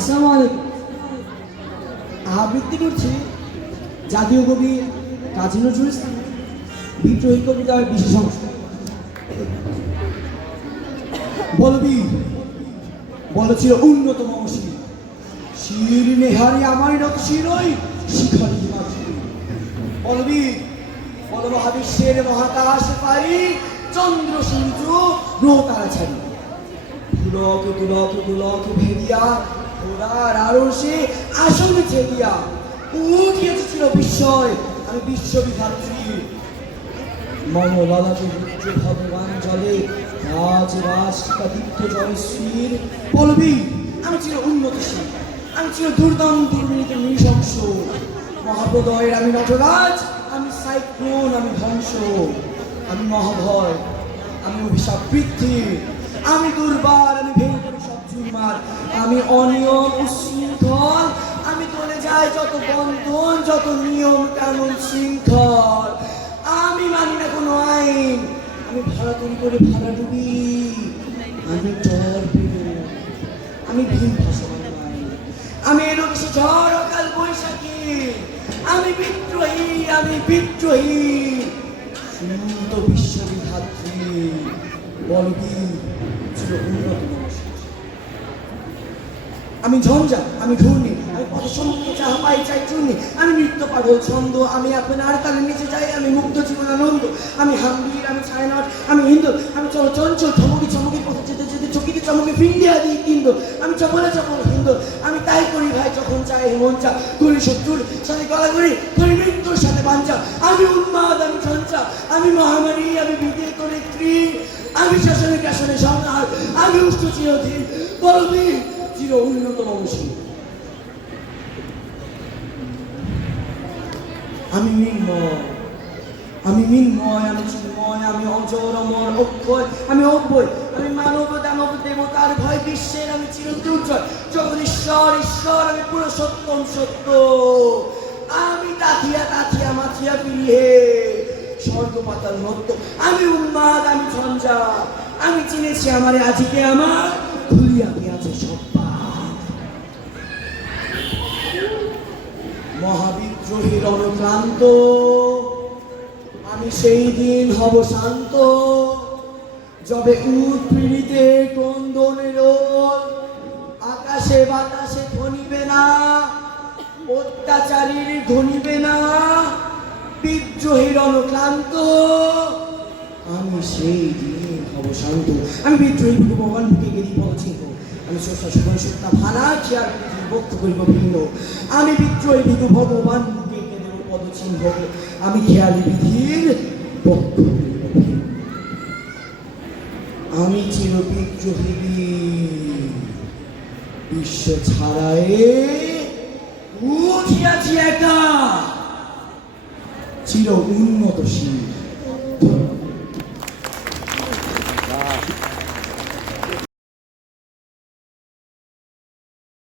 আসসালামু আলাইকুম। আবৃত্তি করছি জাতীয় কবি কাজী নজরুল ইসলামের বিদ্রোহী কবিতার বিশেষ অংশ। বলবীর বলেছিল উন্নতম শির, শির নেহারি আমার নত শিরই শিখরি মাঝি। বলবীর বল মহাবিশ্বের মহাকাশ পারি, চন্দ্র সূর্য গ্রহ তারা ছাড়ি। পুলক তুলক তুলক ভেদিয়া ঘোড়ার আরশে আসনে ছেদিয়া উঠিয়েছে ছিল বিস্ময় আমি বিশ্ববিধাত্রী। মম ললাটে রুদ্র ভগবান জলে রাজ রাজ দীপ্ত জয়শ্রীর। বলবি আমি ছিল উন্নতশীল, আমি ছিল দুর্দম দুর্নীতি নৃশংস। মহাপ্রদয়ের আমি নটরাজ, আমি সাইক্লোন, আমি ধ্বংস। আমি মহাভয়, আমি অভিশাপ বৃদ্ধি, আমি দুর্বার, আমি ভেঙে করি সব চুরমার। আমি অনিয়ম উশৃঙ্খল, আমি চলে যাই যত বন্ধন, যত নিয়ম কানুন শৃঙ্খল। আমি মানি না কোনো আইন, আমি ভাড়া তৈরি করে ভাড়া ডুবি। আমি টর্পিডো, আমি ভীম ভাসমান আইন, আমি এলো কিছু ঝড় অকাল বৈশাখী। আমি বিদ্রোহী, আমি বিদ্রোহী, সুন্ত বিশ্ববিধাত্রী। বলবি ছিল উন্নত মানুষ। আমি ঝঞ্ঝা, আমি ঘূর্ণি, আমি পথ সম্মুখে চাহা পাই চাই চূর্ণি। আমি নৃত্য পাগল ছন্দ, আমি আপনার তালে নিচে যাই, আমি মুক্ত জীবন আনন্দ। আমি হাম্বির, আমি ছায়ানট, আমি হিন্দু, আমি চল চঞ্চল চমকি চমকি পথে যেতে যেতে চকিতে চমকে ফিন্ডিয়া দিই কিন্তু। আমি চপলে চপল হিন্দু, আমি তাই করি ভাই যখন চাই মন চা। করি শত্রুর সাথে গলা করি, করি মৃত্যুর সাথে বাঞ্চা। আমি উন্মাদ, আমি ঝঞ্ঝা, আমি মহামারী, আমি বিদেয় করে স্ত্রী। আমি শাসনে কাশনে সংহার, আমি উষ্ণ চিরধীর। বলবি চির উন্নত বংশী। আমি মিন্ময়, আমি মিন্ময়, আমি চিন্ময়, আমি অজর অমর অক্ষয়, আমি অব্যয়, আমি মানব দানব দেবতার ভয় বিশ্বের, আমি চিরঞ্জয় জগদীশ্বর ঈশ্বর, আমি পুরুষোত্তম সত্য। আমি তাথিয়া তাথিয়া মাথিয়া ফিরিয়ে স্বর্গ পাতাল নত্য। আমি উন্মাদ, আমি ঝঞ্ঝা, আমি চিনেছি আমার আজকে আমার খুলিয়া গিয়াছে সব পাপ। মহাবিদ্রোহীর অনুক্রান্ত, আমি সেই দিন হব শান্ত, যবে উৎপীড়িতে ক্রন্দনের রোল আকাশে বাতাসে ধ্বনিবে না, অত্যাচারীর ধ্বনিবে না। বিদ্রোহীর অনুক্লান্ত, আমি সেই দিন হব শান্ত। আমি বিদ্রোহী ভগবান বুকে গেলি পদচিহ্ন, আমি স্রষ্টা সুগণ সত্তা ভানা চেয়ার পৃথিবী বক্ষ করিব ভিন্ন। আমি বিদ্রোহী বিধু ভগবান বুকে দেব পদচিহ্ন, আমি খেয়ালি বিধির বক্ষ করিব ভিন্ন। আমি চির বিদ্রোহী বিশ্ব ছাড়ায়ে উঠিয়াছি একা চির উন্নতশীল।